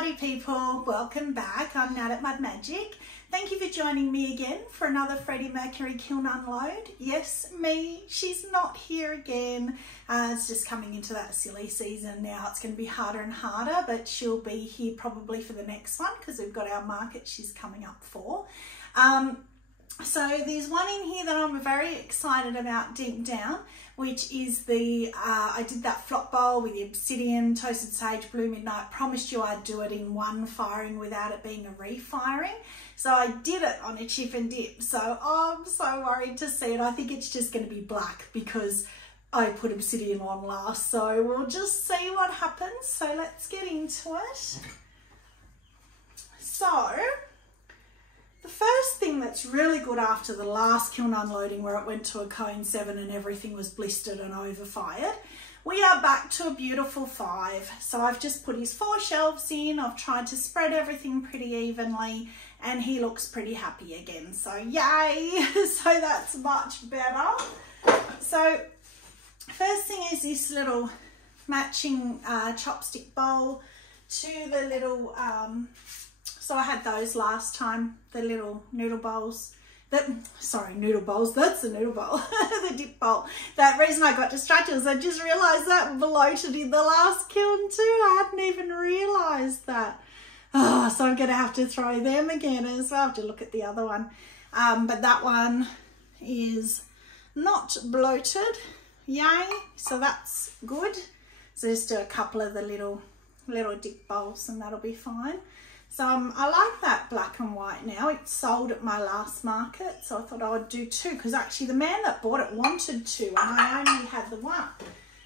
Howdy people, welcome back. I'm Nat at Mud Magic. Thank you for joining me again for another Freddie Mercury kiln unload. Yes, me, she's not here again. It's just coming into that silly season now. It's going to be harder and harder, but she'll be here probably for the next one because we've got our market she's coming up for. So there's one in here that I'm very excited about deep down, which is the, I did that flop bowl with the obsidian, toasted sage, blue midnight. Promised you I'd do it in one firing without it being a refiring. So I did it on a chip and dip. So I'm so worried to see it. I think it's just going to be black because I put obsidian on last. So we'll just see what happens. So let's get into it. So the first thing that's really good after the last kiln unloading where it went to a cone 7 and everything was blistered and overfired, we are back to a beautiful 5. So I've just put his 4 shelves in. I've tried to spread everything pretty evenly and he looks pretty happy again. So yay! So that's much better. So first thing is this little matching chopstick bowl to the little so I had those last time, the little noodle bowls. Noodle bowls, that's the noodle bowl, the dip bowl. That reason I got distracted was I just realised that bloated in the last kiln too. I hadn't even realised that. Oh, so I'm going to have to throw them again as well. I have to look at the other one. But that one is not bloated. Yay. So that's good. So just do a couple of the little dip bowls and that'll be fine. So I like that black and white now. It sold at my last market, so I thought I would do 2 because actually the man that bought it wanted 2 and I only had the 1.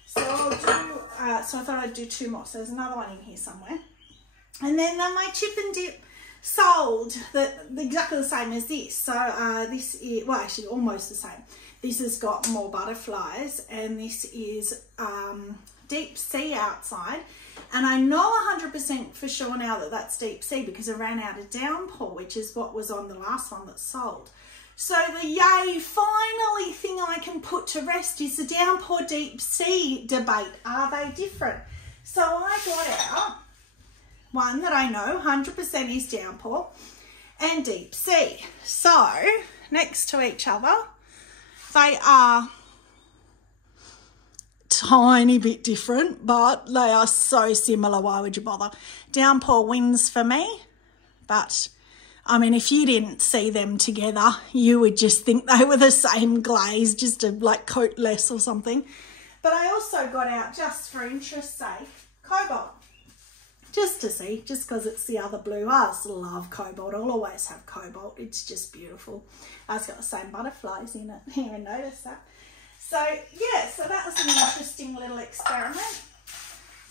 So I'll do. So I thought I'd do 2 more. So there's another one in here somewhere. And then my chip and dip sold exactly the same as this. So this is, well, actually almost the same. This has got more butterflies, and this is deep sea outside. And I know 100% for sure now that that's deep sea because I ran out of downpour, which is what was on the last one that sold. So the yay finally thing I can put to rest is the downpour deep sea debate. Are they different? So I got out one that I know 100% is downpour and deep sea. So next to each other, they are tiny bit different, but they are so similar. Why would you bother? Downpour wins for me, but I mean, if you didn't see them together, you would just think they were the same glaze, just a like coat less or something. But I also got out, just for interest's sake, cobalt, just to see, just because it's the other blue. I just love cobalt. I'll always have cobalt. It's just beautiful. It's got the same butterflies in it. You even notice that. So yeah, so that was an interesting little experiment.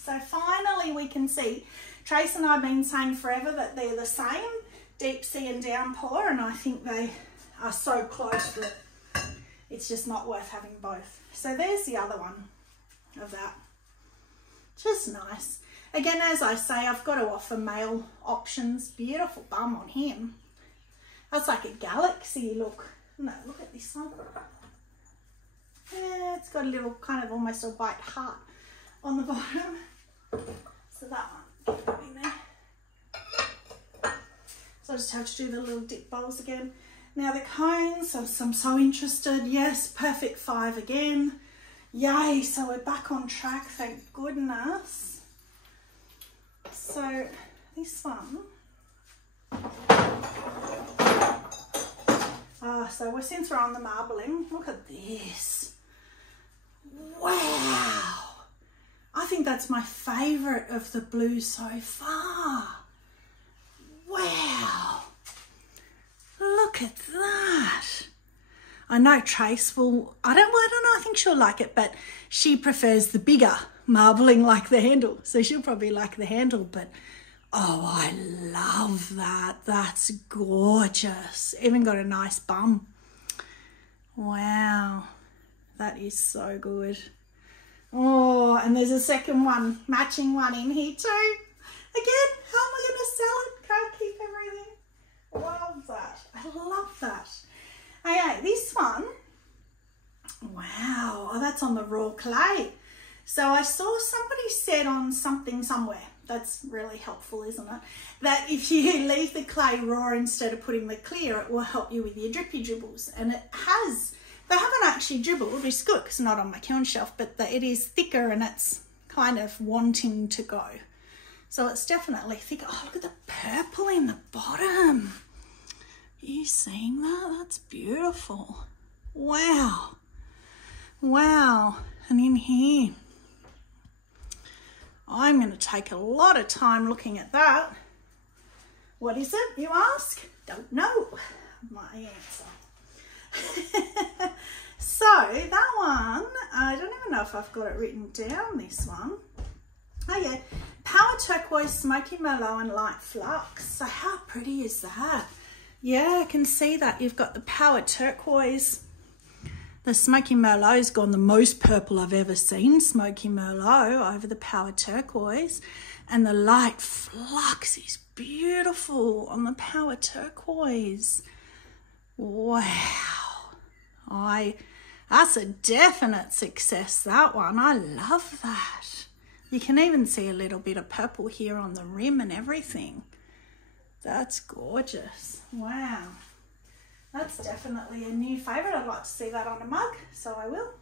So finally we can see, Trace and I have been saying forever that they're the same, deep sea and downpour, and I think they are so close that it's just not worth having both. So there's the other one of that. Just nice. Again, as I say, I've got to offer male options. Beautiful bum on him. That's like a galaxy look. No, look at this one. Yeah, it's got a little kind of almost a white heart on the bottom. So that one, get that in there. So I just have to do the little dip bowls again. Now the cones, I'm so interested. Yes, perfect 5 again. Yay, so we're back on track, thank goodness. So this one, since we're on the marbling, look at this. Wow, I think that's my favourite of the blue so far. Wow, look at that. I know Trace will, I don't know, I think she'll like it, but she prefers the bigger marbling like the handle. So she'll probably like the handle, but oh, I love that. That's gorgeous. Even got a nice bum. Wow, that is so good. Oh, and there's a second one, matching one in here too. Again, how am I going to sell it? Can't keep everything. Love that. I love that. Okay, this one, wow, oh, that's on the raw clay. So I saw somebody said on something somewhere That's really helpful, isn't it? That if you leave the clay raw instead of putting the clear, it will help you with your drippy dribbles. And it has, they haven't actually dribbled, which is good because it's not on my kiln shelf, but it is thicker and it's kind of wanting to go. So it's definitely thicker. Oh, look at the purple in the bottom. Are you seeing that? That's beautiful. Wow. Wow. And in here, I'm going to take a lot of time looking at that. What is it, you ask? Don't know my answer. So that one, I don't even know if I've got it written down, this one. Oh yeah, Power Turquoise, Smoky Merlot and Light Flux. So how pretty is that? Yeah, I can see that. You've got the Power Turquoise. The Smoky Merlot's gone the most purple I've ever seen, Smoky Merlot, over the Power Turquoise. And the Light Flux is beautiful on the Power Turquoise. Wow. That's a definite success, that one. I love that. You can even see a little bit of purple here on the rim and everything. That's gorgeous. Wow. That's definitely a new favourite. I'd like to see that on a mug, so I will.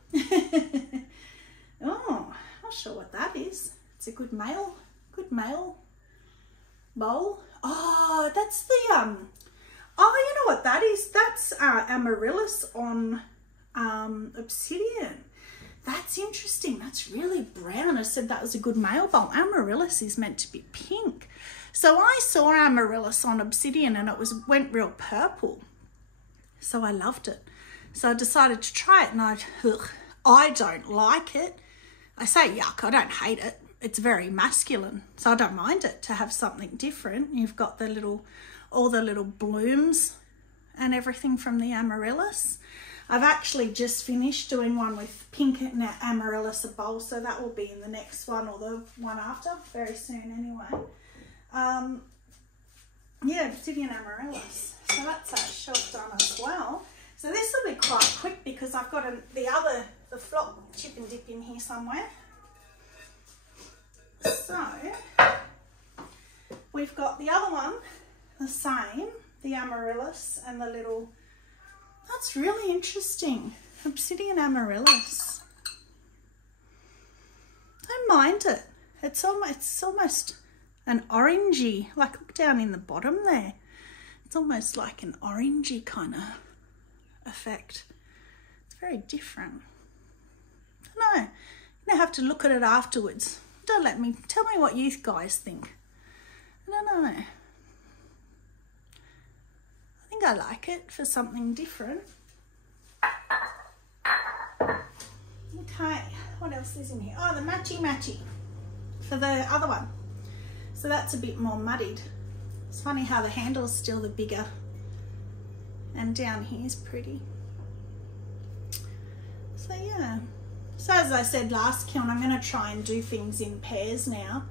Oh, not sure what that is. It's a good male bowl. Oh, that's the, oh, you know what that is? That's amaryllis on obsidian. That's interesting. That's really brown. I said that was a good male bowl. Amaryllis is meant to be pink. So I saw amaryllis on obsidian and it went real purple. So I loved it. So I decided to try it and I don't like it. I say yuck, I don't hate it. It's very masculine, so I don't mind it to have something different. You've got all the little blooms and everything from the amaryllis. I've actually just finished doing one with pink and amaryllis, a bowl, so that will be in the next one or the one after, very soon anyway. Yeah, obsidian amaryllis. So that's a shelf done as well. So this will be quite quick because I've got the flop chip and dip in here somewhere. So we've got the other one, the same, the amaryllis and the little, that's really interesting. Obsidian amaryllis. Don't mind it. It's almost an orangey, like look down in the bottom there. It's almost like an orangey kind of effect. It's very different. I don't know. You're going to have to look at it afterwards. Tell me what you guys think. I don't know. I think I like it for something different. Okay, what else is in here? Oh, the matchy for the other one. So that's a bit more muddied. It's funny how the handle's still the bigger and down here is pretty. So yeah. So as I said last kiln, I'm going to try and do things in pairs now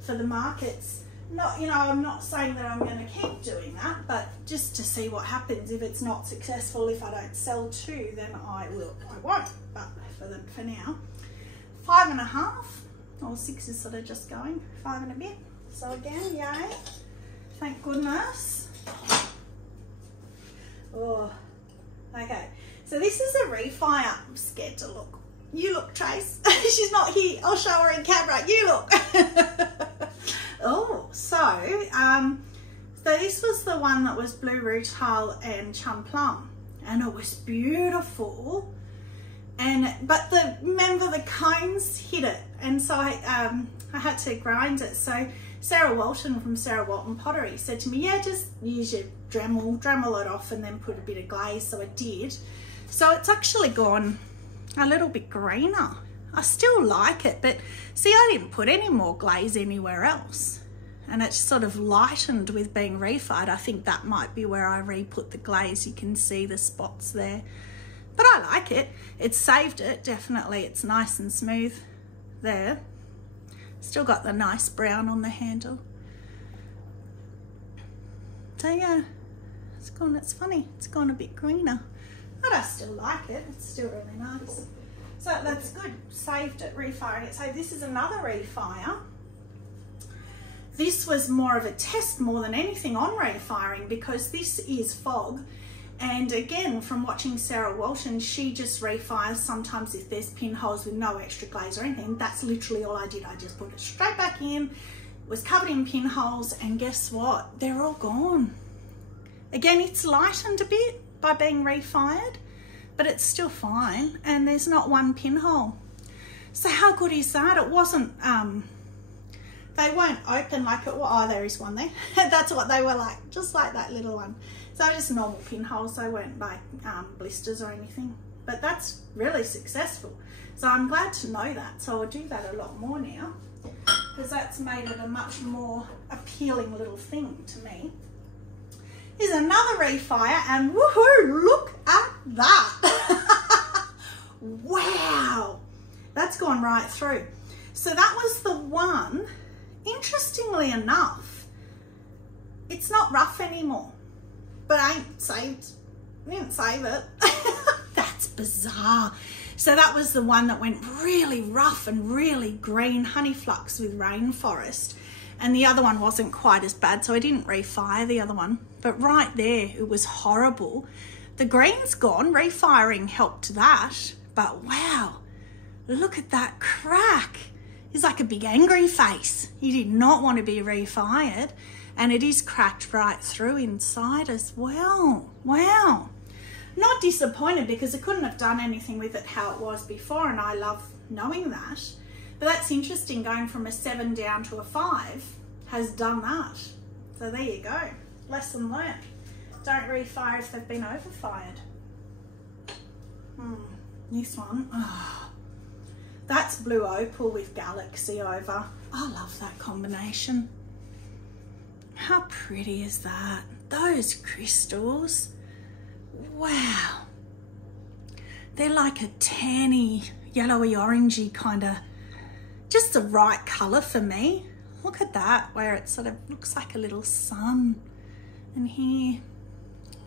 for the markets. Not, you know, I'm not saying that I'm going to keep doing that, but just to see what happens. If it's not successful, if I don't sell two, then I won't. But for now, 5.5 or 6 is sort of just going 5 and a bit. So again, yay! Thank goodness. Oh, okay. So this is a refire. I'm scared to look. You look, Trace. She's not here. I'll show her in camera. You look. Oh, so this was the one that was blue rutile and chum plum, and it was beautiful. But remember the cones hit it, and so I had to grind it. So Sarah Walton from Sarah Walton Pottery said to me, yeah, just use your Dremel it off and then put a bit of glaze. So I did. So it's actually gone a little bit greener. I still like it, but see, I didn't put any more glaze anywhere else. And it's sort of lightened with being refired. I think that might be where I re-put the glaze. You can see the spots there. But I like it. It saved it, definitely. It's nice and smooth there. Still got the nice brown on the handle. So yeah, it's funny. It's gone a bit greener. But I still like it. It's still really nice. So that's good. Saved it, refiring it. So this is another refire. this was more of a test more than anything on refiring, because this is fog. And again, from watching Sarah Walton, she just refires sometimes if there's pinholes with no extra glaze or anything. That's literally all I did. I just put it straight back in, was covered in pinholes, and guess what? They're all gone. Again, it's lightened a bit by being refired, but it's still fine, and there's not one pinhole. So how good is that? It wasn't, they weren't open like it was. Oh, there is one there. That's what they were like, just like that little one. So just normal pinholes, they weren't like blisters or anything. But that's really successful. So I'm glad to know that. So I'll do that a lot more now, because that's made it a much more appealing little thing to me. Here's another refire, and woohoo, look at that. Wow, that's gone right through. So that was the one. Interestingly enough, it's not rough anymore, but I didn't save it. That's bizarre. So that was the one that went really rough and really green, honey flux with rainforest. And the other one wasn't quite as bad, so I didn't refire the other one. But right there, it was horrible. The green's gone, refiring helped that. But wow, look at that crack. It's like a big angry face. He did not want to be refired. And it is cracked right through inside as well. Wow. Not disappointed, because I couldn't have done anything with it how it was before, and I love knowing that. But that's interesting, going from a 7 down to a 5 has done that. So there you go. Lesson learned. Don't refire if they've been overfired. This one. Oh, that's blue opal with galaxy over. I love that combination. How pretty is that? Those crystals. Wow. They're like a tanny, yellowy, orangey kind of, just the right colour for me. Look at that, where it sort of looks like a little sun. And here,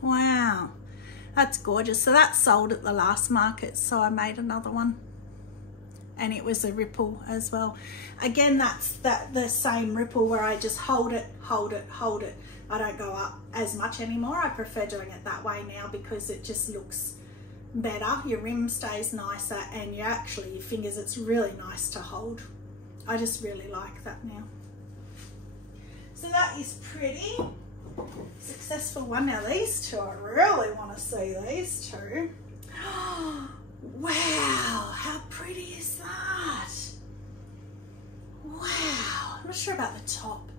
wow, that's gorgeous. So that sold at the last market, so I made another one. And it was a ripple as well. Again, that's the same ripple where I just hold it, hold it, hold it. I don't go up as much anymore. I prefer doing it that way now, because it just looks better. Your rim stays nicer, and your fingers, it's really nice to hold. I just really like that now. So that is pretty. Successful one. Now these two, I really want to see these two. Wow, how pretty is that? Wow, I'm not sure about the top.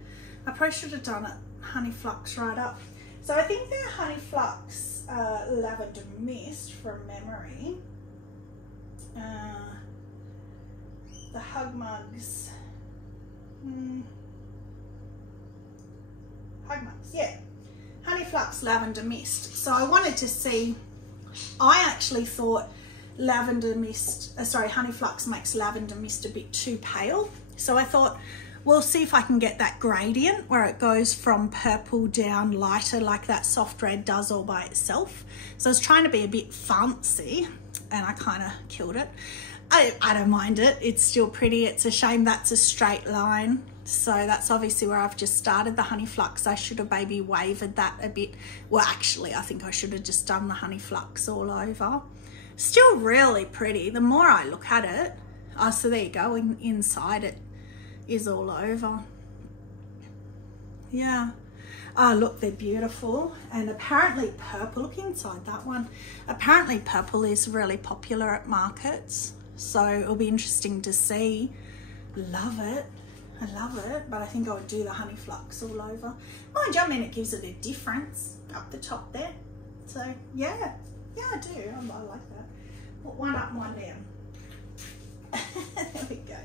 I probably should have done it honey flux right up. So I think they're honey flux lavender mist from memory. The hug mugs. Hug mugs, yeah. Honey flux lavender mist. So I wanted to see, I actually thought lavender mist, honey flux makes lavender mist a bit too pale. So I thought, we'll see if I can get that gradient where it goes from purple down lighter, like that soft red does all by itself. So I was trying to be a bit fancy, and I kind of killed it. I don't mind it. It's still pretty. It's a shame that's a straight line. So that's obviously where I've just started the honey flux. I should have maybe wavered that a bit. Well, actually, I think I should have just done the honey flux all over. Still really pretty. The more I look at it, oh, so there you go. Inside it is all over. Yeah. Oh, look, they're beautiful. And apparently purple, look inside that one. Apparently purple is really popular at markets. So it'll be interesting to see. Love it. I love it, but I think I would do the honey flux all over. Mind you, I mean, it gives it a difference up the top there. So yeah, I do. I like that. Put one up and one down. There we go.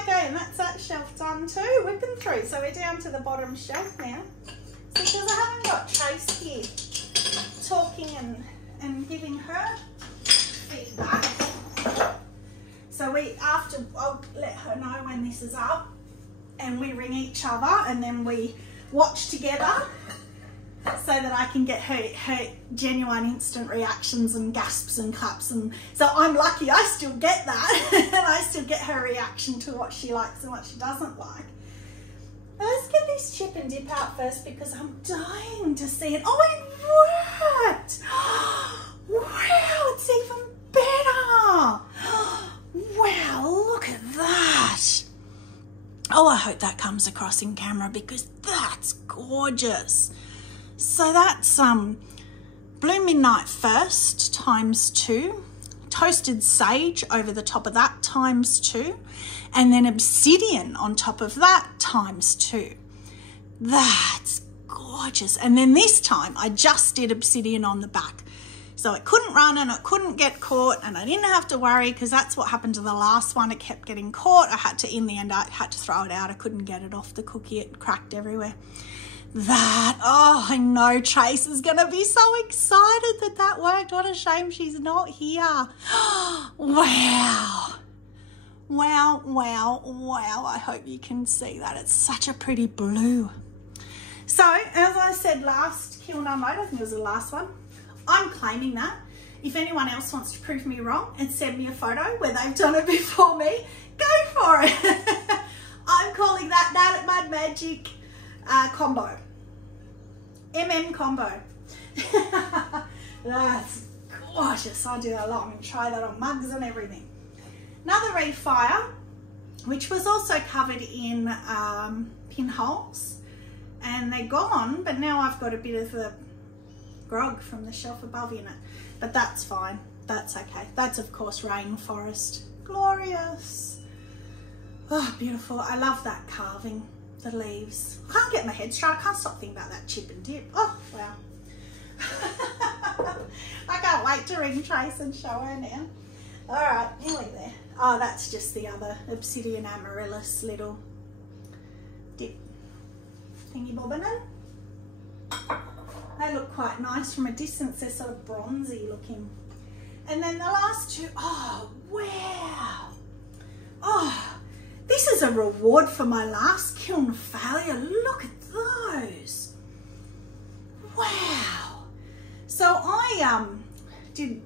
Okay, and that's that shelf done too. Whipping through. So we're down to the bottom shelf now. So because I haven't got Trace here talking and giving her feedback. So I'll let her know when this is up, and we ring each other, and then we watch together so that I can get her genuine instant reactions and gasps and claps. And so I'm lucky I still get that and I still get her reaction to what she likes and what she doesn't like. Let's get this chip and dip out first because I'm dying to see it. Oh, it worked! Wow, it's even better! Wow, look at that! Oh, I hope that comes across in camera because that's gorgeous. So that's Blue Midnight first ×2, toasted sage over the top of that ×2, and then obsidian on top of that ×2. That's gorgeous. And then this time I just did obsidian on the back. So it couldn't run and it couldn't get caught, and I didn't have to worry because that's what happened to the last one. It kept getting caught. I had to, in the end, I had to throw it out. I couldn't get it off the cookie. It cracked everywhere. That, oh, I know Trace is going to be so excited that that worked. What a shame she's not here. Wow. Wow, wow, wow. I hope you can see that. It's such a pretty blue. So, as I said last kiln unload, I think it was the last one, I'm claiming that. If anyone else wants to prove me wrong and send me a photo where they've done it before me, go for it. I'm calling that Mud Magic combo. combo. That's gorgeous. I do that a lot. I'm going to try that on mugs and everything. Another refire, which was also covered in pinholes, and they're gone, but now I've got a bit of the grog from the shelf above in it, but that's fine. That's okay. That's of course rainforest. Glorious. Oh, beautiful. I love that carving, the leaves. I can't get my head straight. I can't stop thinking about that chip and dip. Oh, wow. I can't wait to ring Trace and show her now. All right, nearly there. Oh, that's just the other obsidian amaryllis little dip thingy bobbin. They look quite nice from a distance. They're sort of bronzy looking. And then the last two, oh, wow. Oh, this is a reward for my last kiln failure. Look at those. Wow. So I did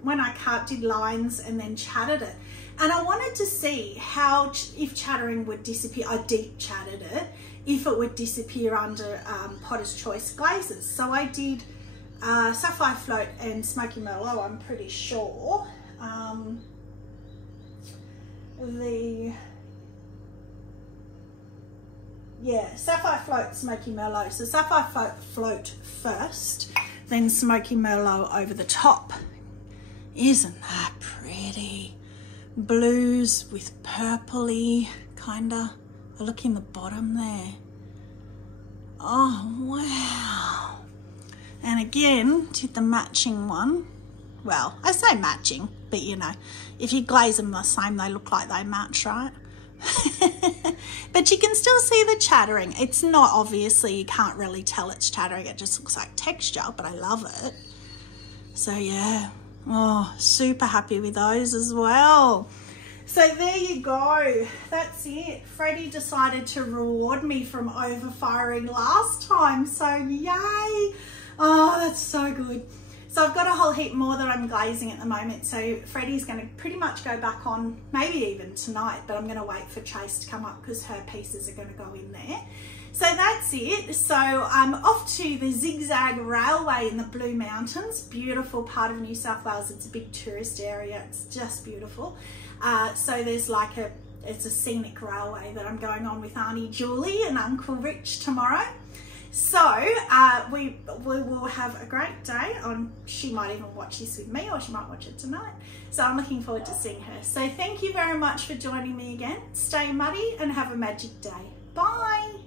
lines and then chattered it. And I wanted to see how, if chattering would disappear, I deep chattered it, if it would disappear under Potter's Choice glazes. So I did Sapphire Float and Smoky Merlot, I'm pretty sure. Sapphire Float, Smoky Merlot. So Sapphire Float first, then Smoky Merlot over the top. Isn't that pretty? Blues with purpley, kinda. Look in the bottom there. Oh, wow. And again, did the matching one. Well, I say matching, but you know, if you glaze them the same, they look like they match, right? But you can still see the chattering. It's not, obviously, you can't really tell it's chattering. It just looks like texture, but I love it. So yeah, oh, super happy with those as well. So there you go, that's it. Freddie decided to reward me from overfiring last time, so yay. Oh, that's so good. So I've got a whole heap more that I'm glazing at the moment, so Freddie's going to pretty much go back on, maybe even tonight, but I'm going to wait for Trace to come up because her pieces are going to go in there. So that's it. So I'm off to the Zigzag Railway in the Blue Mountains, beautiful part of New South Wales. It's a big tourist area, it's just beautiful. So there's like it's a scenic railway that I'm going on with Auntie Julie and Uncle Rich tomorrow. So we will have a great day. She might even watch this with me, or she might watch it tonight. So I'm looking forward to seeing her. So thank you very much for joining me again. Stay muddy and have a magic day. Bye.